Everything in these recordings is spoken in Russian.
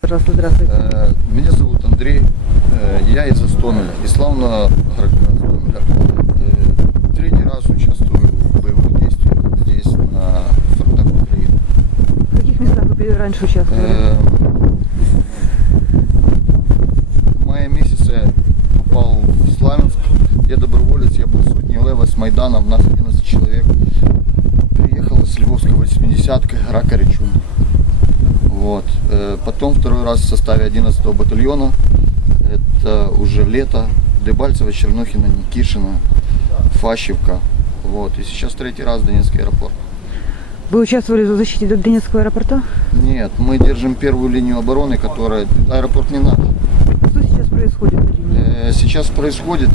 Пожалуйста, здравствуйте. Меня зовут Андрей, я из Гостомеля, из славного городка Гостомеля. Третий раз участвую в боевых действиях здесь, на фронтах Украины. В каких местах вы раньше участвовали? В мае месяце попал в Славянск, я доброволец, я был сотни лева с Майданом, нас 11 человек. Приехал с Львовской 80-ка, гора Корячун. Вот. Потом второй раз в составе 11-го батальона, это уже лето, Дебальцево, Чернухина, Никишина, Фащевка. Вот. И сейчас третий раз Донецкий аэропорт. Вы участвовали в защите Донецкого аэропорта? Нет, мы держим первую линию обороны, которая... Аэропорт не наш. Что сейчас происходит на линии? Сейчас происходит...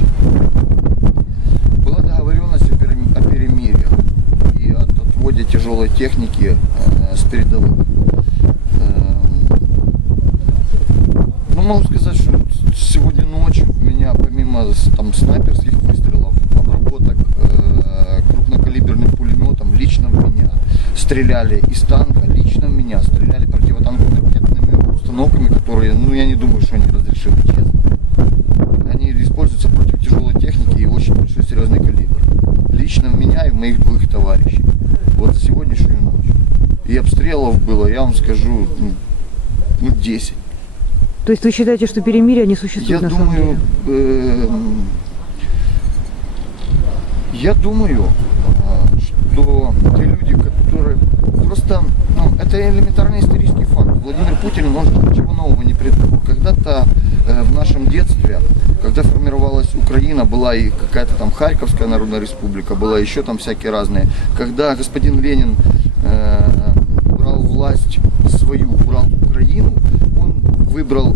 Была договоренность о перемирии и от отводе тяжелой техники с передовых. Могу сказать, что сегодня ночью у меня помимо там снайперских выстрелов, обработок крупнокалиберным пулеметом, лично в меня стреляли из танка, лично в меня стреляли противотанковыми ракетными установками, которые, я не думаю, что они разрешены, честно. Они используются против тяжелой техники и очень большой серьезный калибр. Лично в меня и в моих двух товарищей. Вот за сегодняшнюю ночь. И обстрелов было, я вам скажу, 10. То есть вы считаете, что перемирие не существует на самом деле? Я думаю, что те люди, которые просто, это элементарный исторический факт. Владимир Путин, он ничего нового не придумал. Когда-то в нашем детстве, когда формировалась Украина, была и какая-то там Харьковская Народная Республика, была еще там всякие разные. Когда господин Ленин брал власть свою, брал Украину, он выбрал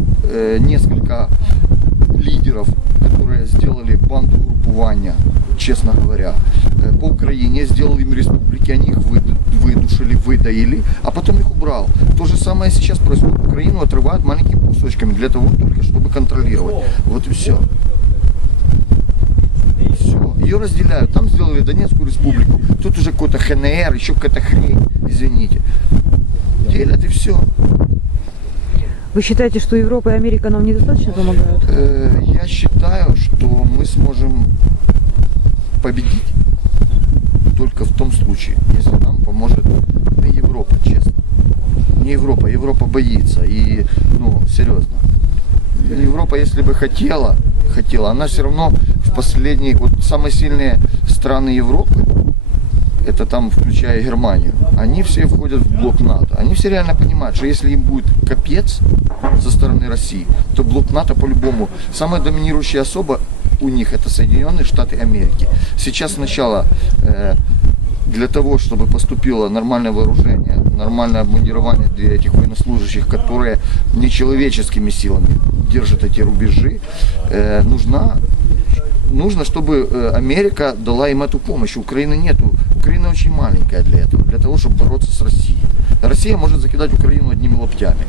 несколько лидеров, которые сделали банду группування, честно говоря, по Украине, сделал им республики, они их выдушили, выдаили, а потом их убрал. То же самое сейчас происходит. Украину отрывают маленькими кусочками для того, только чтобы контролировать. Вот и все. Все. Ее разделяют. Там сделали Донецкую республику, тут уже какой-то ХНР, еще какая-то хрень, извините. Делят и все. Вы считаете, что Европа и Америка нам недостаточно помогают? Я считаю, что мы сможем победить только в том случае, если нам поможет не Европа, честно. Не Европа. Европа боится. И, серьезно. Европа, если бы хотела, она все равно в последние, самые сильные страны Европы, это там, включая Германию, они все входят в блок НАТО. Они все реально понимают, что если им будет капец со стороны России, то блок НАТО по-любому. Самая доминирующая особа у них это Соединенные Штаты Америки. Сейчас сначала для того, чтобы поступило нормальное вооружение, нормальное обмундирование для этих военнослужащих, которые нечеловеческими силами держат эти рубежи, нужно, чтобы Америка дала им эту помощь. Украины нету. Украина очень маленькая для этого, для того, чтобы бороться с Россией. Россия может закидать Украину одними локтями.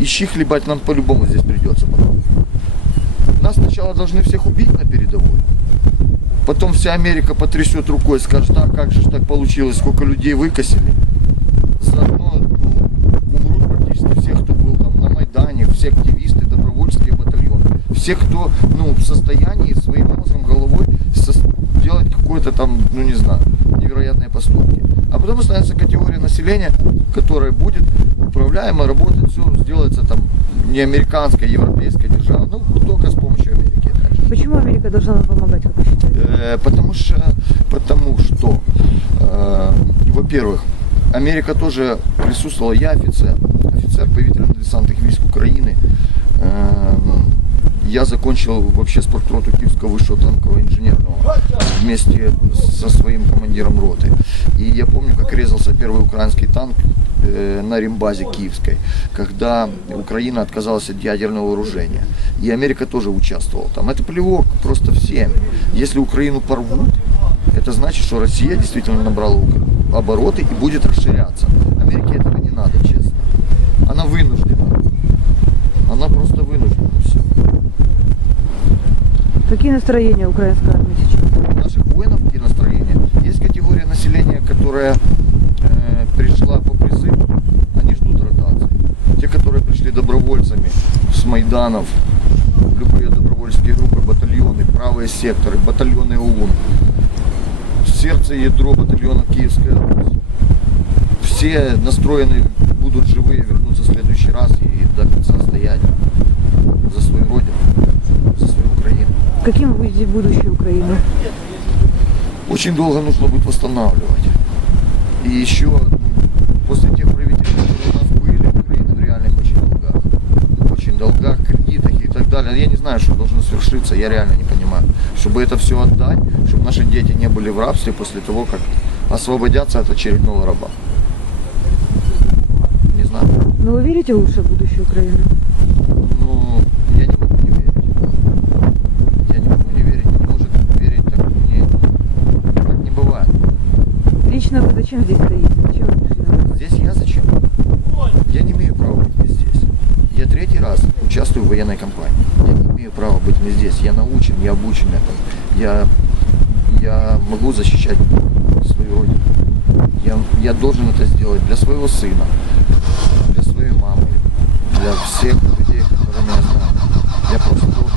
И щи хлебать нам по-любому здесь придется потом. Нас сначала должны всех убить на передовой. Потом вся Америка потрясет рукой и скажет, а как же так получилось, сколько людей выкосили. Заодно умрут практически все, кто был там на Майдане, все активисты, добровольческие батальоны. Все, кто в состоянии своим мозгом, головой делать какое-то там, невероятные поступки. А потом останется категория населения, которая будет управляема, работать, все сделается там не американская, европейская держава, только с помощью Америки. Почему Америка должна нам помогать, как вы считаете? Потому что, во-первых, Америка тоже присутствовала, я офицер повітряно-десантных войск Украины. Я закончил вообще спортроту Киевского высшего танкового инженерного вместе со своим командиром роты. И я помню, как резался первый украинский танк на рембазе Киевской, когда Украина отказалась от ядерного вооружения. И Америка тоже участвовала там. Это плевок просто всем. Если Украину порвут, это значит, что Россия действительно набрала обороты и будет расширяться. Америке этого не надо, честно. Она вынуждена. Она просто вынуждена. Все. Какие настроения украинской армии сейчас? У наших воинов какие настроения? Есть категория населения, которая пришла по призыву, они ждут ротации. добровольцами с Майданов, любые добровольческие группы, батальоны, правые секторы, батальоны ОУН, сердце и ядро батальона Киевская область. Все настроены будут живые, вернуться в следующий раз и до конца стоять за свою родину, за свою Украину. Каким вы видите будущее Украины? Очень долго нужно будет восстанавливать. И еще после тех правительств, которые у нас были, Украина в реальных очень долгах. Очень долгах, кредитах и так далее. Я не знаю, что должно свершиться, я реально не понимаю. Чтобы это все отдать, чтобы наши дети не были в рабстве после того, как освободятся от очередного раба. Не знаю. Но вы верите в лучшее будущее Украины? Ну, я не могу не верить. Я не могу не верить, не может верить, так не бывает. Лично вы зачем здесь стоите? Зачем вы пришли на войну? Здесь я зачем? Я не имею права быть не здесь. Я третий раз участвую в военной кампании. Я не имею права быть не здесь. Я научен, я обучен этому. Я могу защищать свою родину. Я должен это сделать для своего сына, для своей мамы, для всех людей, которые меня знают. Я просто должен